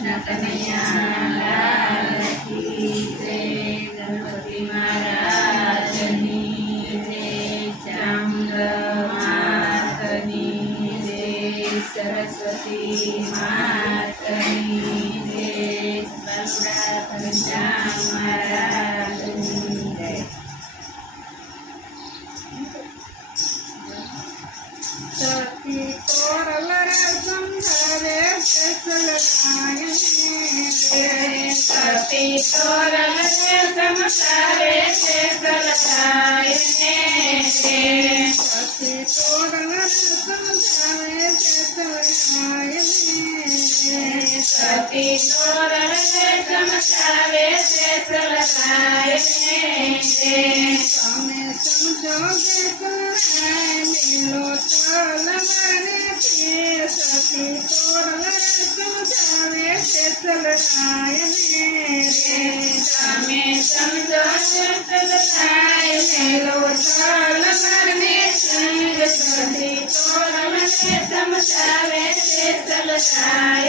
કૃષ્ણ કનૈયા લાલ કી જય ગણપતિ મહારાજની જય ચામુંડ સરસ્વતી માતની સતી તોરલ સમસારે છે સલતાયને સતી કોરલ સંધરે સસલનાયને સતી તોરલ સમસારે છે સલતાયને તમે સમજો કે કરાય લીલો તલવારે છે સતી કોરલ સમજાવે તમે સમજો સલતાય મેલો તલ મરને સંગ સતી તોરલ સમસારે છે સલતાયને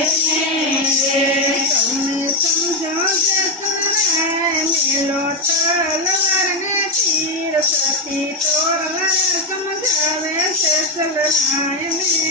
તમે સમજો કે કરાય લીલો તલવારને તીર સતી તોરલ સમજાવે છે સલનાયને મેલો તલ મરને તીર સતી છે સલતાયને સલવાન માટે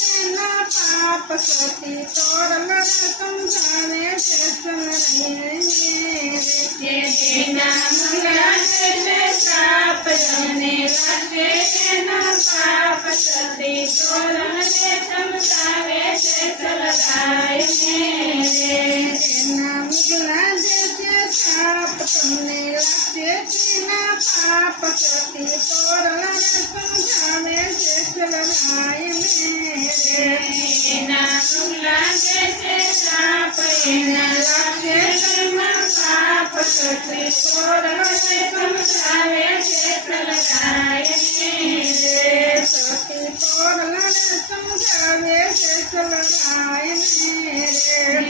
પાપ સતી તોરલ સમજાવે છે સમજાવે છે સલગાયને સતી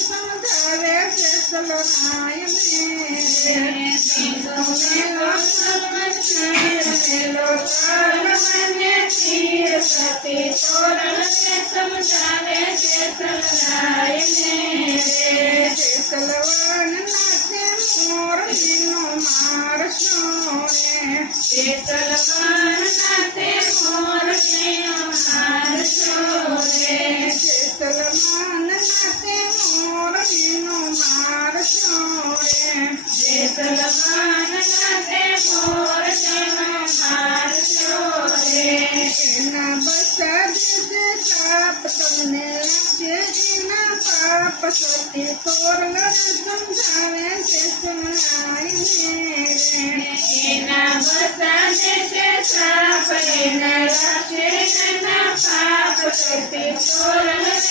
છે સલનાયને સિંધુ મેલો સમજાવે મેલો તલવને તીર સાપ તમને લાગે જેના પાપ સતી તોરલ સમજાવે છે સુનાઈને એના બસા છે સાપ એના રાખે એના પાપ સતી તોરણ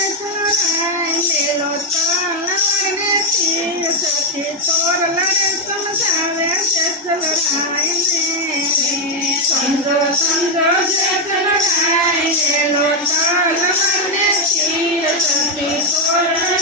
તીર સતી તોરલ સમજાવે છે સલનાઈને સમજો સમજો જગલગાય મેલો તલવારને તીર સતી તોરણને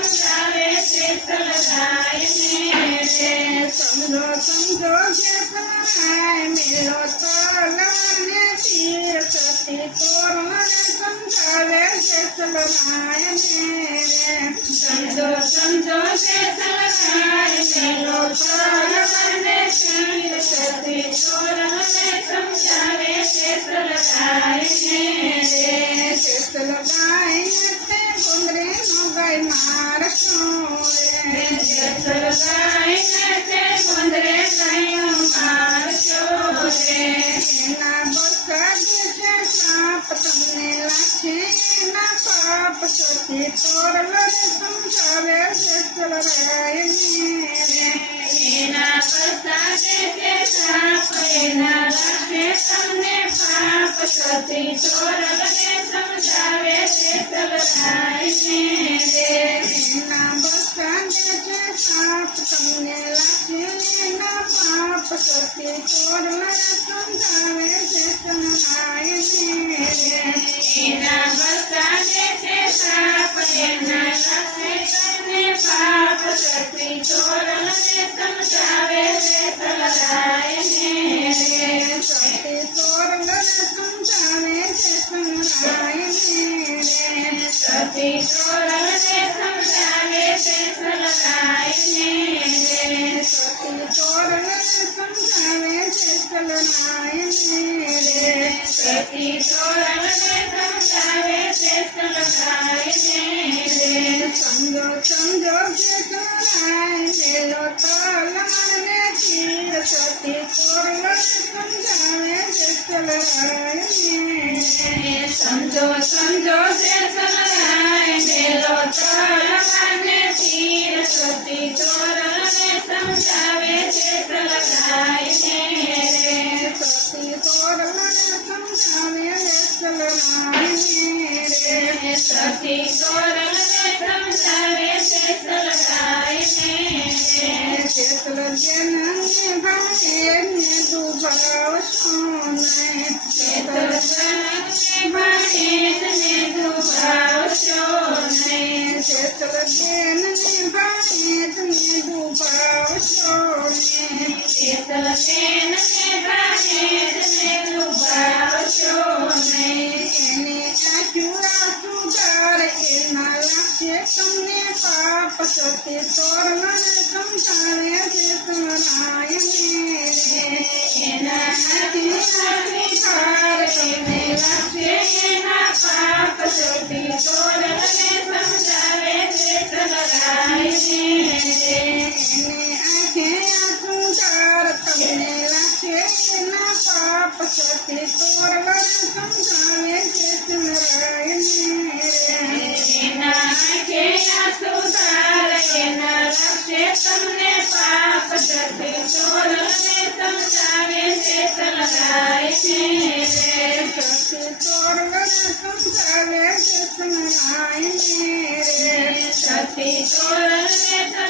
સમજાવે છે સલગાઈને રે સમજો સમજો જેઠાલાલ મેલો તલવારને તીર સતી તોરણને સમજાવે જેઠાલાલને રે સમજો સમજો છે સલગાય મેલો તલવારને શીર સતી તોરણને સમજાવે છે સલગાઈને પાપ સતી તોરલ સમજાવે શેતલ ગાય મેરે એના પ્રસાદે તે સાપ એના લાગે તમને પાપ સતી ચોરલને સમજાવે છે સલગાઈને રે એના બસા જે સાપ શેતલ ગાય મેરે સમજો સમજો છે સલગાય મેલો તલવારને તીર સતી ચોરલને સમજાવે છે સલગાઈને રે સતી તોરલ સમજાવે શેતલ ગાય મેરે સતી ચોરલને સમજાવે છે સલગાઈને રે શેતલ જેનને સતી તોરણ છે તમારાય મેરે એના છે સુધાર પાપ લાગે એને સલગાય છે સતી તોરણ